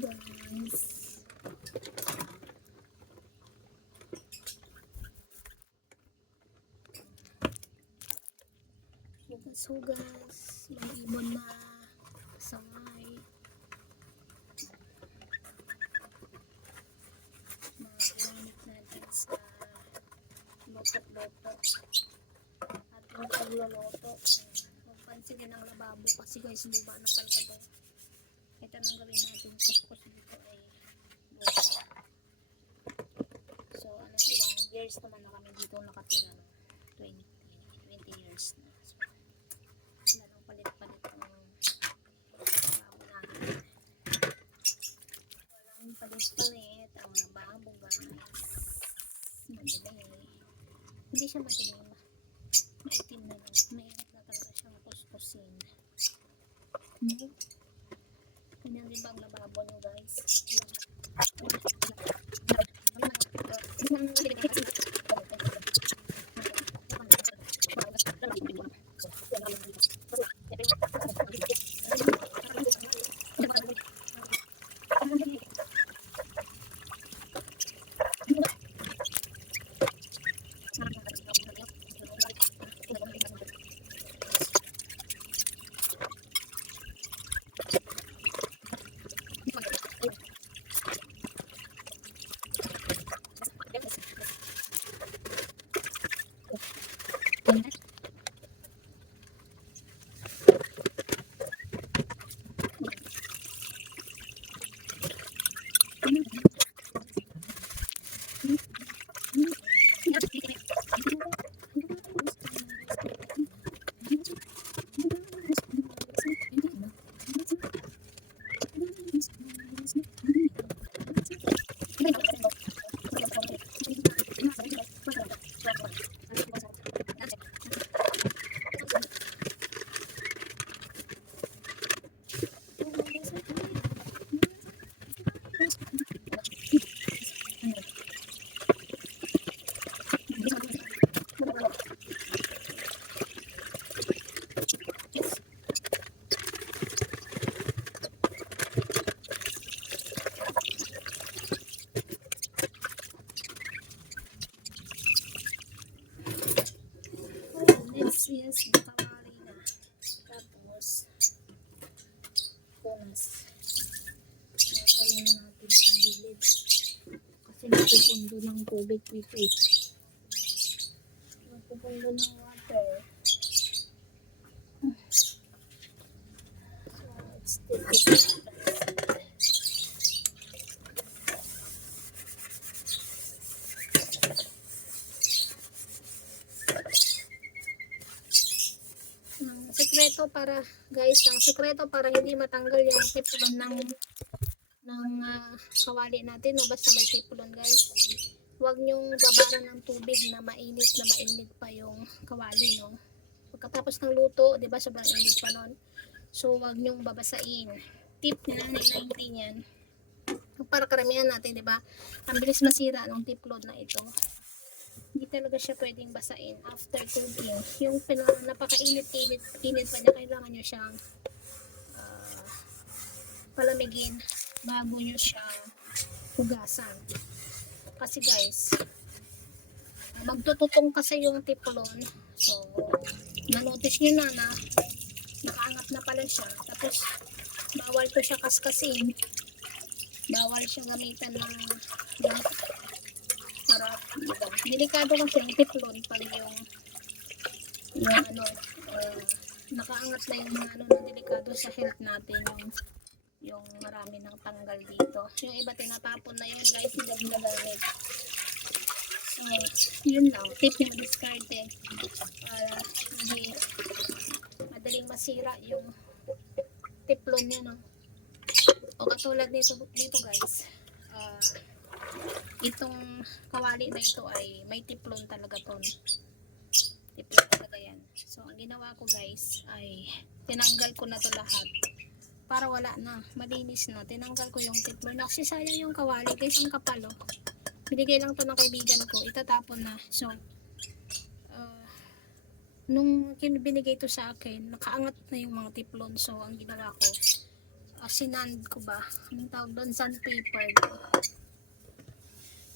guys. Hugas-hugas. May ibon na sangay. Mga gamit natin sa lotot-lotot. At yung pagloloto. Magpansin din ang lababo kasi guys, luma na talaga to. Ito nang gawin natin. Tapos dito ay luma. So, ilang years naman na kami dito nakatira. 20 years na. So, wala nang palit-palit ang lababo natin. Walang palit-palit ang lababo guys. Madali. Hindi siya madali. Maitim na lang. Mainit na talaga siyang kuskusin. Ganyan din ba ang lababo nyo guys? Yes, nakawali na. Tapos, punas. Nakawali na natin sa gilid. Kasi napupundo ng tubig dito. Napupundo ng water. So, let's take it. Sekreto para guys, ang sekreto para hindi matanggal yung tiplon ng kawali natin, no, basta may tiplon guys, huwag nyong babaran ng tubig na mainit pa yung kawali, no. Pagkatapos ng luto, di ba, sobrang init pa nun, so huwag nyong babasain. Tip na 90 yan para karamihan natin, di ba, ang bilis masira ng tiplon na ito. Hindi talaga siya pwedeng basain after cooking. Yung napakainit pa niya, kailangan nyo siyang palamigin bago nyo siya hugasan. Kasi guys, magtututong kasi yung tiplon. So, na-notice nyo na nakaangat na pala siya. Tapos, bawal ko siya kaskasin. Bawal siya gamitan ng harap. Delikado kasi yung tiplon pag yung nakaangat na yung delikado sa health natin, yung marami ng tanggal dito. Yung iba tinatapon na yun guys, hindi ginagamit. So, yun lang, tip yung diskarte para hindi madaling masira yung tiplon nyo, no? O katulad nito guys, itong kawali na ito ay may tiplon talaga to. Tiplon talaga yan. So, ang ginawa ko guys ay tinanggal ko na to lahat para wala na, malinis na. Tinanggal ko yung tiplon. Kasi sayang yung kawali guys, ang kapal, oh. Binigay lang to ng kaibigan ko, itatapon na. So, nung binigay to sa akin, nakaangat na yung mga tiplon. So, ang ginawa ko, sinand ko ba? Anong tawag doon? Sandpaper.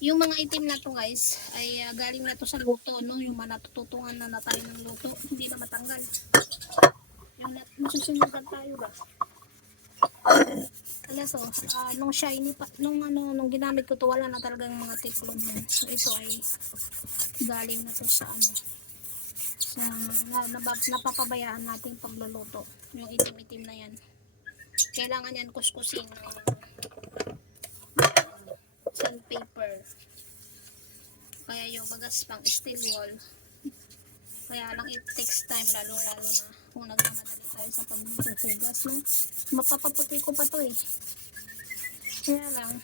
Yung mga itim na to guys, ay galing na to sa luto, no? Yung mga natututungan na tayo ng luto, hindi na matanggal. Yung masusunugan tayo ba? Alas nung shiny pa, nung ginamit ko to, wala na talagang mga tiklon yan. So ito ay galing na to sa sa napapabayaan nating pagluluto. Yung itim-itim na yan. Kailangan yan kuskusin ng sandpaper. Kaya yung bagas pang steel wall. Kaya lang it takes time, lalo-lalo na kung nagmamadali tayo sa pagbubugas, no? Mapapaputi ko pa to eh. Kaya lang,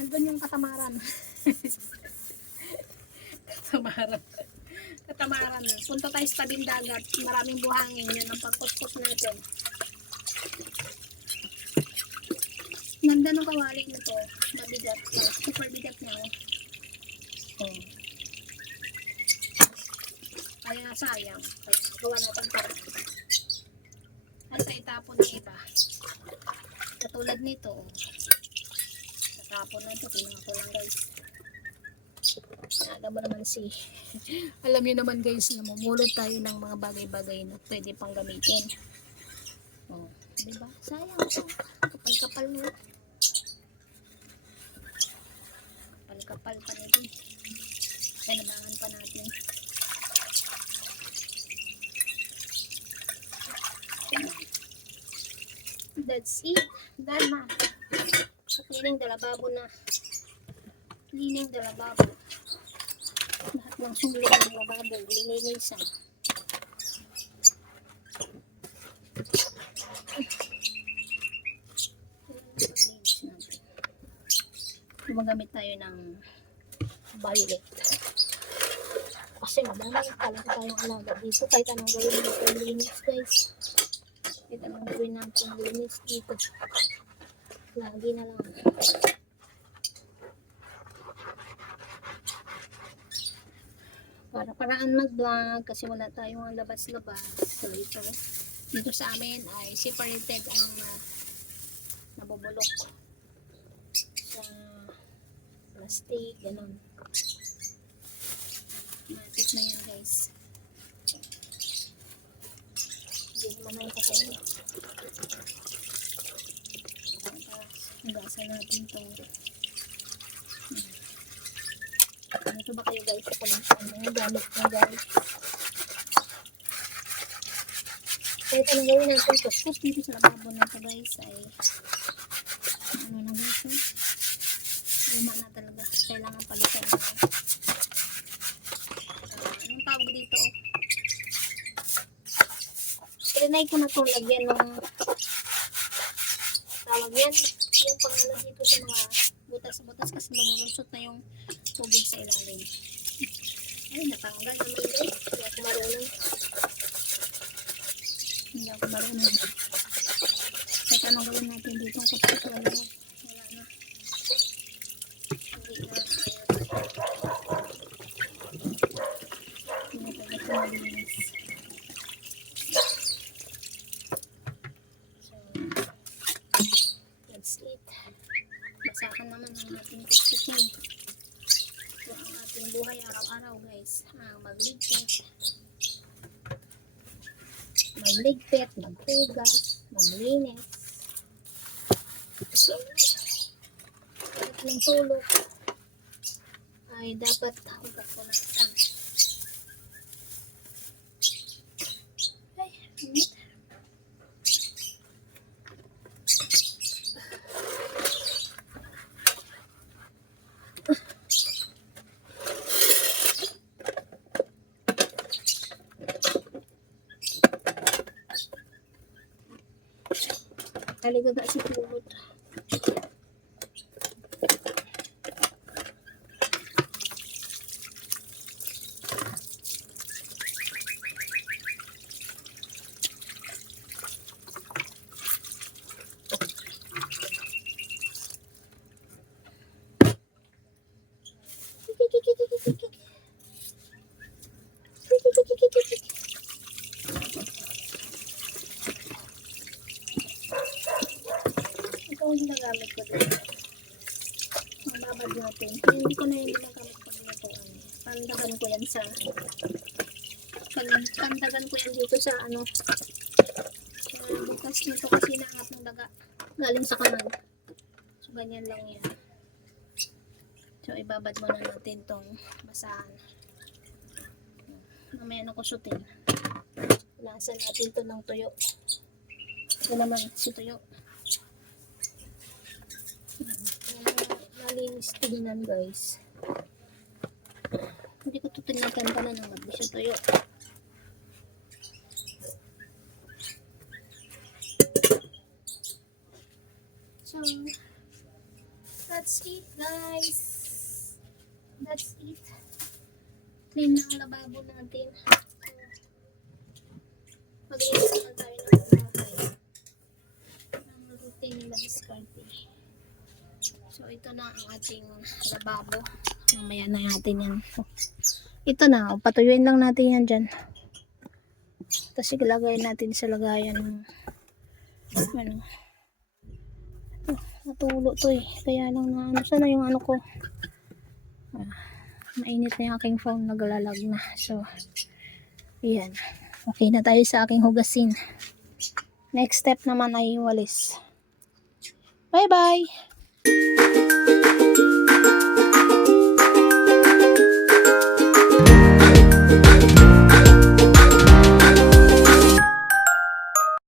andun yung katamaran. Katamaran na. Punta tayo sa tabing dagat. Maraming buhangin. Yan ang pagkuskus natin. Ganda ng kawali nito. Mabigat. Super bigat niya. Oh. Kaya sayang. Kaya gawa natin pa. Ay sa itapon ng iba. Katulad nito. Tatapon na ito. Tingnan ko lang guys. Alam mo naman alam niyo naman guys, namumulot tayo ng mga bagay-bagay na pwede pang gamitin. Oh, diba? Sayang ito. Kapal-kapal na. Kapal-kapal pa nito. Kailangan pa natin. That's it. Done na. So, cleaning the lababo na. Cleaning the lababo. Lahat ng sulit ng lababo, lilinisan. Gumagamit tayo ng violet. Kasi madami talaga tayong alaga dito. Kahit anong gawin natin linis guys. Kahit anong gawin natin linis dito. Lagi na lang. Para-paraan mag-vlog kasi wala tayong labas-labas. So dito sa amin ay separated ang nabubulok sa plastic, ganun. Matik na yan guys. Hindi naman ay kakain. Hugasan natin itong ito ba kayo guys sa pag-ano gamit na guys. Kahit anong gawin natin kuskus dito sa lababo na ito guys ay ano na guys luma na talaga. Kailangan palitan na anong tawag dito trinay ko na itong lagyan ng tawag yan yung pangalan dito sa mga butas-butas kasi lumulusot na yung tubig sa ilalim. Ay, natanggal naman guys. Hindi ako marunong. Kahit anong gawin natin dito ang kuskus wala na. Hindi na ayaw. Hindi na talaga malinis. So, that's it. Basahan naman ang ating kuskusin. Ito ang ating buhay araw-araw guys. Magligpit, maghugas, maglinis. So, kahit ng tulog ay dapat hugas-hugasan. Ay, init. Talaga si pulot. ginagamit ko dito. Mababad natin. Hindi ko na yung ginagamit ko dito. Pandagan ko yan sa pandagan ko yan dito sa ano sa bukas nito kasi naangat ng daga galing sa kanan. So ganyan lang yan. So ibabad muna natin tong basahan. Mamaya na kusutin. Lasan natin to ng tuyo. Ito naman si tuyo. Malinis tingnan guys. Hindi ko ito tinagkan pa na naman. Di siya tuyo. So, that's it guys. That's it. Clean na ang lababo natin. Mag-iis naman tayo ng bahay. Ang routine nila diskarte. So, ito na ang ating lababo. Mamaya na natin yan. Ito na. Patuyuin lang natin yan dyan. Tapos ilagay natin sa lagayan ng ano. Natulo to eh. Kaya lang na ano. Sana yung ano ko. Mainit na yung aking phone. Naglalag na. So, ayan. Okay na tayo sa aking hugasin. Next step naman ay walis. Bye bye!